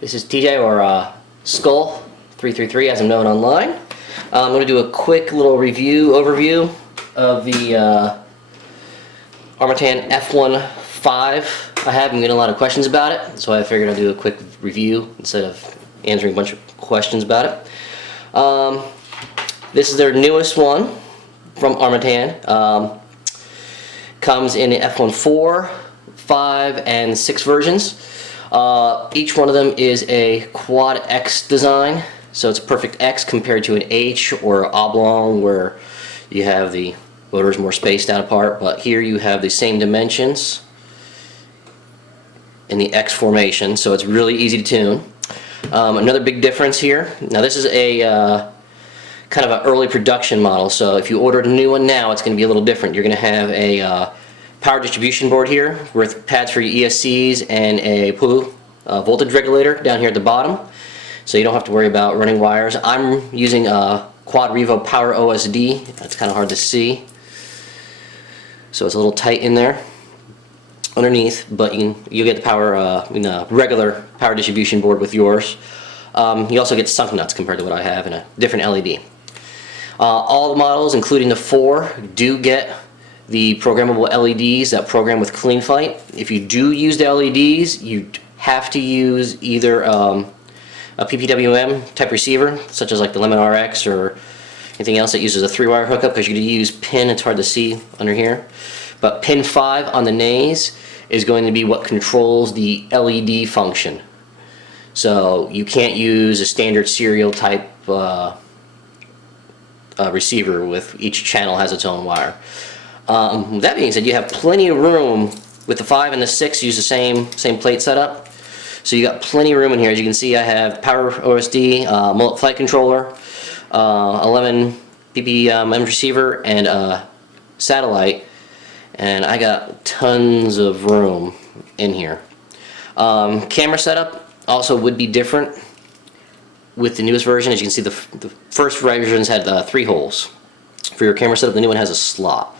This is TJ, or Skull 333 as I'm known online. I'm going to do a quick little overview of the Armattan F1-5 I have. I'm getting a lot of questions about it, so I figured I'd do a quick review instead of answering a bunch of questions about it. This is their newest one from Armattan. Comes in the F1-4, 5, and 6 versions. Each one of them is a quad X design, so it's a perfect X compared to an H or oblong where you have the rotors more spaced out apart, but here you have the same dimensions in the X formation, so it's really easy to tune. Another big difference here, now this is a kind of an early production model, so if you ordered a new one now, it's going to be a little different. You're going to have a power distribution board here with pads for your ESCs and a PU voltage regulator down here at the bottom, so you don't have to worry about running wires. I'm using a Quad Revo Power OSD. That's kind of hard to see, so it's a little tight in there underneath, but you get the power in a regular power distribution board with yours. You also get sunk nuts compared to what I have in a different LED. All the models, including the 4, do get the programmable LEDs that program with CleanFlight. If you do use the LEDs, you have to use either a PPWM type receiver, such as like the Lemon RX or anything else that uses a 3-wire hookup, because you can use pin, it's hard to see under here. But pin 5 on the nays is going to be what controls the LED function. So you can't use a standard serial type receiver with each channel has its own wire. With that being said, you have plenty of room with the 5 and the 6. Use the same plate setup, so you got plenty of room in here. As you can see, I have power OSD, mullet flight controller, 11 PPM receiver, and a satellite, and I got tons of room in here. Camera setup also would be different with the newest version. As you can see, the first versions had 3 holes for your camera setup. The new one has a slot.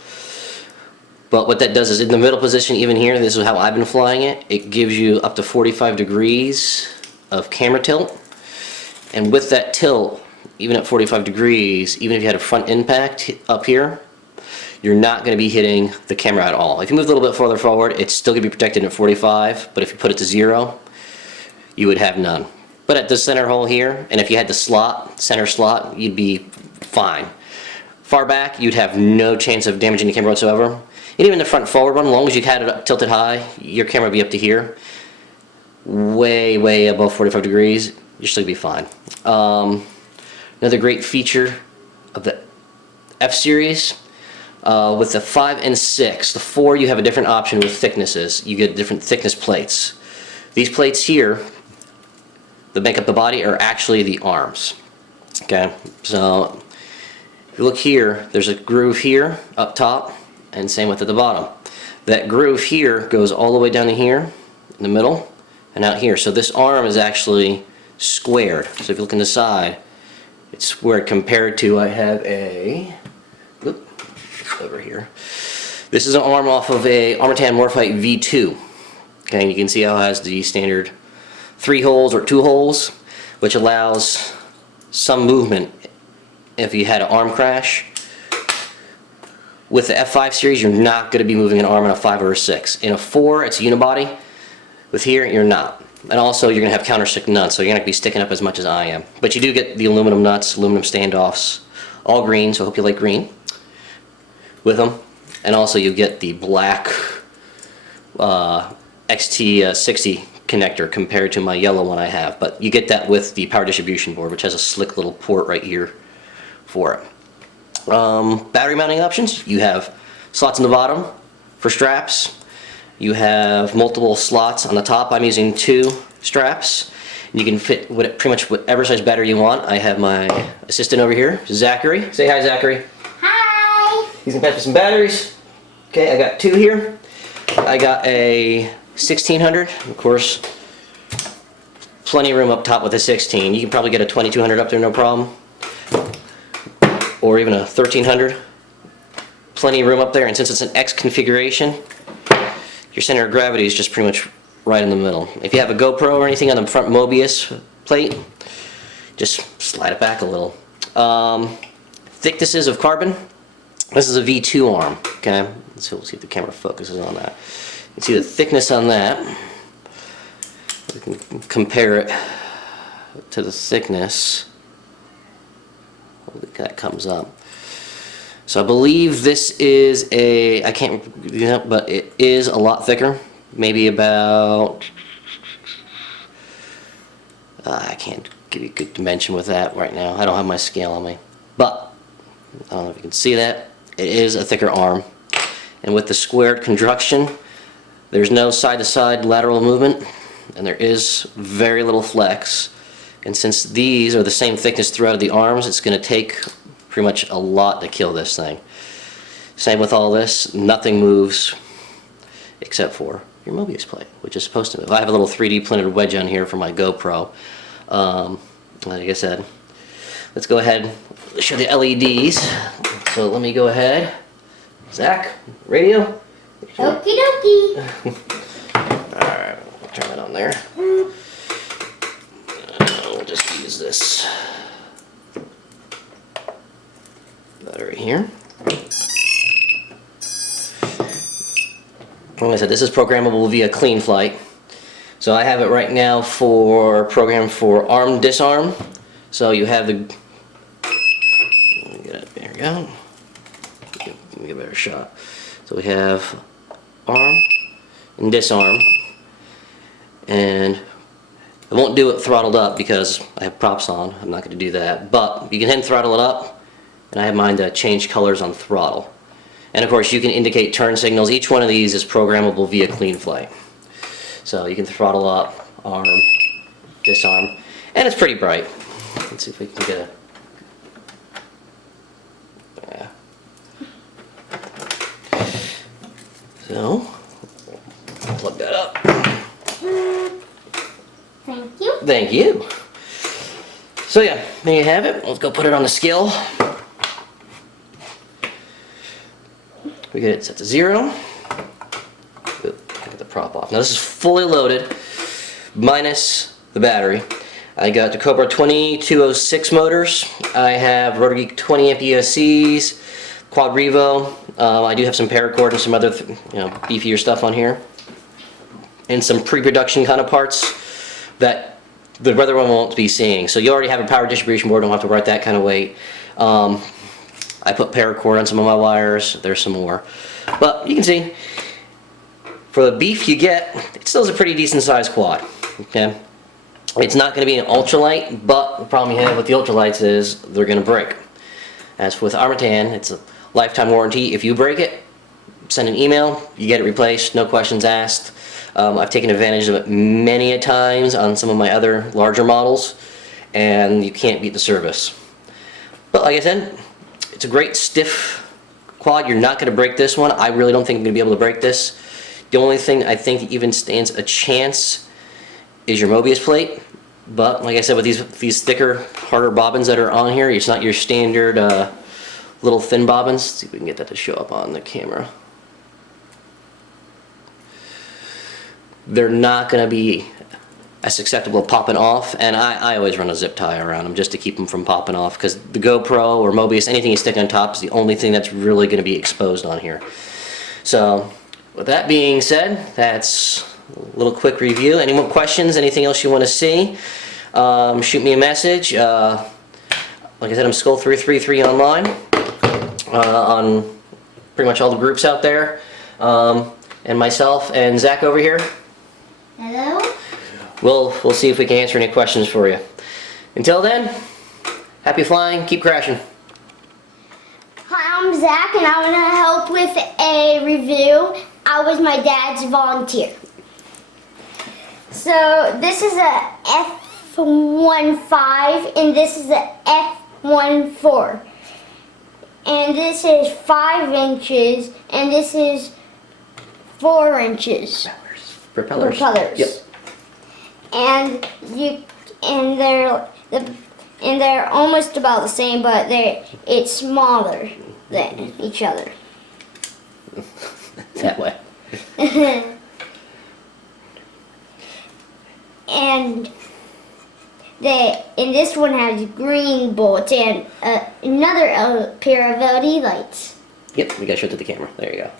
But what that does is, in the middle position, even here, this is how I've been flying it, it gives you up to 45 degrees of camera tilt. And with that tilt, even at 45 degrees, even if you had a front impact up here, you're not going to be hitting the camera at all. If you move a little bit farther forward, it's still going to be protected at 45, but if you put it to 0, you would have none. But at the center hole here, and if you had the center slot, you'd be fine. Far back, you'd have no chance of damaging the camera whatsoever. And even the front forward one, as long as you had it up, tilted high, your camera would be up to here, way above 45 degrees, you're still going to be fine. Another great feature of the F series, with the 5 and 6, the 4 you have a different option with thicknesses. You get different thickness plates. These plates here that make up the body are actually the arms. Okay, so if you look here, there's a groove here up top, and same with at the bottom. That groove here goes all the way down to here in the middle and out here. So this arm is actually squared. So if you look on the side, it's squared compared to, I have a, over here. This is an arm off of a Armattan Morphite V2. Okay, and you can see how it has the standard 3 holes or 2 holes, which allows some movement if you had an arm crash. With the F5 series, you're not going to be moving an arm in a 5 or a 6. In a 4, it's a unibody. With here, you're not. And also, you're going to have countersink nuts, so you're not going to be sticking up as much as I am. But you do get the aluminum nuts, aluminum standoffs, all green, so I hope you like green with them. And also, you get the black XT60 connector compared to my yellow one I have. But you get that with the power distribution board, which has a slick little port right here for it. Battery mounting options, you have slots in the bottom for straps. You have multiple slots on the top. I'm using 2 straps. You can fit pretty much whatever size battery you want. I have my assistant over here, Zachary. Say hi, Zachary. Hi. He's gonna pass me some batteries. Okay, I got 2 here. I got a 1600, of course. Plenty of room up top with a 16. You can probably get a 2200 up there, no problem. Or even a 1300. Plenty of room up there, and since it's an X configuration, your center of gravity is just pretty much right in the middle. If you have a GoPro or anything on the front Mobius plate, just slide it back a little. Thicknesses of carbon. This is a V2 arm. Okay, so we'll see if the camera focuses on that. You can see the thickness on that. We can compare it to the thickness. Hopefully that comes up. So I believe this is a, I can't, but it is a lot thicker. Maybe about, I can't give you a good dimension with that right now. I don't have my scale on me. But, I don't know if you can see that. It is a thicker arm. And with the squared construction, there's no side-to-side lateral movement, and there is very little flex. And since these are the same thickness throughout the arms, it's going to take pretty much a lot to kill this thing. Same with all this, nothing moves except for your Mobius plate, which is supposed to move. I have a little 3D printed wedge on here for my GoPro. Like I said, let's go ahead and show the LEDs. So let me go ahead. Zach, radio? Okie dokie. Alright, we'll turn that on there. We'll just use this battery here. Like I said, this is programmable via Clean Flight. So I have it right now for programmed for arm disarm. So you have the, there we go. Give me a better shot. So we have arm and disarm, and I won't do it throttled up because I have props on. I'm not going to do that, but you can hand throttle it up, and I have mine to change colors on throttle. And of course you can indicate turn signals. Each one of these is programmable via Clean Flight. So you can throttle up, arm, disarm, and it's pretty bright. Let's see if we can get a, yeah. So, plug that up. Thank you. Thank you. So yeah, there you have it. Let's go put it on the scale. We get it set to 0. Get the prop off. Now this is fully loaded, minus the battery. I got the Cobra 2206 motors. I have Rotary 20 amp ESCs, Quad Revo. I do have some paracord and some other, beefier stuff on here, and some pre-production kind of parts that the other one won't be seeing. So you already have a power distribution board. Don't have to worry that kind of weight. I put paracord on some of my wires. There's some more, but you can see for the beef you get, it still is a pretty decent sized quad. Okay, it's not going to be an ultralight, but the problem you have with the ultralights is they're going to break. As with Armattan, it's a lifetime warranty. If you break it, send an email, you get it replaced, no questions asked. I've taken advantage of it many a times on some of my other larger models, and you can't beat the service. But like I said, it's a great stiff quad. You're not going to break this one. I really don't think I'm going to be able to break this. The only thing I think even stands a chance is your Mobius plate. But like I said, with these thicker, harder bobbins that are on here, it's not your standard little thin bobbins. Let's see if we can get that to show up on the camera. They're not going to be as acceptable popping off, and I always run a zip tie around them just to keep them from popping off, because the GoPro or Mobius, anything you stick on top is the only thing that's really going to be exposed on here. So with that being said, that's a little quick review. Any more questions, anything else you want to see, shoot me a message. Like I said, I'm Skull333 online, on pretty much all the groups out there, and myself and Zach over here. Hello. We'll see if we can answer any questions for you. Until then, happy flying, keep crashing. Hi, I'm Zach, and I'm gonna help with a review. I was my dad's volunteer. So this is a F1-5, and this is a F1-4. And this is 5 inches, and this is 4 inches. Propellers. Yep. And they're almost about the same, but it's smaller than each other. That way. and this one has green bolts and another pair of LED lights. Yep, we gotta show it to the camera. There you go.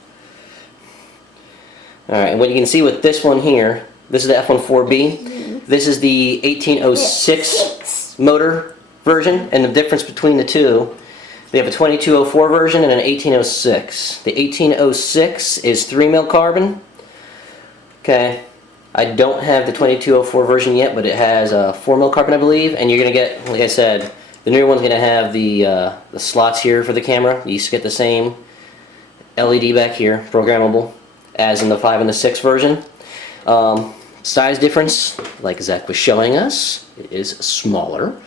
Alright, and what you can see with this one here, this is the F1-4B. This is the 1806 motor version, and the difference between the two, they have a 2204 version and an 1806. The 1806 is 3 mil carbon. Okay, I don't have the 2204 version yet, but it has 4 mil carbon, I believe, and you're gonna get, like I said, the newer one's gonna have the slots here for the camera. You get the same LED back here, programmable, as in the 5 and the 6 version. Size difference, like Zach was showing us, it is smaller.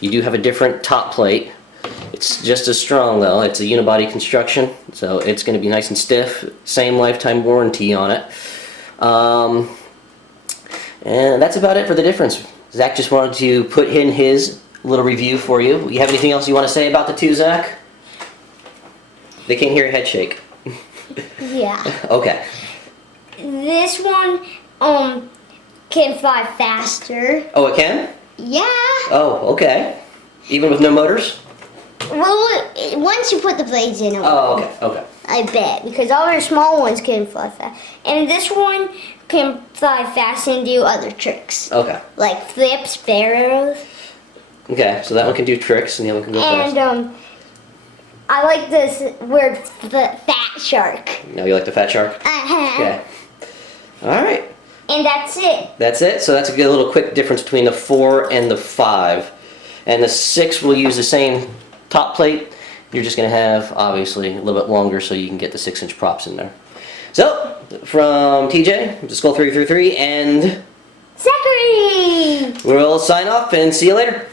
You do have a different top plate. It's just as strong though. It's a unibody construction, so it's going to be nice and stiff. Same lifetime warranty on it. And that's about it for the difference. Zach just wanted to put in his little review for you. You have anything else you want to say about the two, Zach? They can't hear your head shake. Yeah. Okay. This one can fly faster. Oh, it can? Yeah. Oh, okay. Even with no motors? Well, once you put the blades in, Oh, okay, okay. I bet, because all the small ones can fly fast, and this one can fly fast and do other tricks, Okay. like flips, barrels, Okay, so that one can do tricks and the other one can go fast. and I like this word, the fat shark. No, you like the fat shark? Okay. Alright. And that's it. That's it. So that's a good little quick difference between the 4 and the 5. And the 6 will use the same top plate. You're just going to have, obviously, a little bit longer so you can get the 6-inch props in there. So, from TJ, to Skull333, and Zachary! we'll sign off and see you later.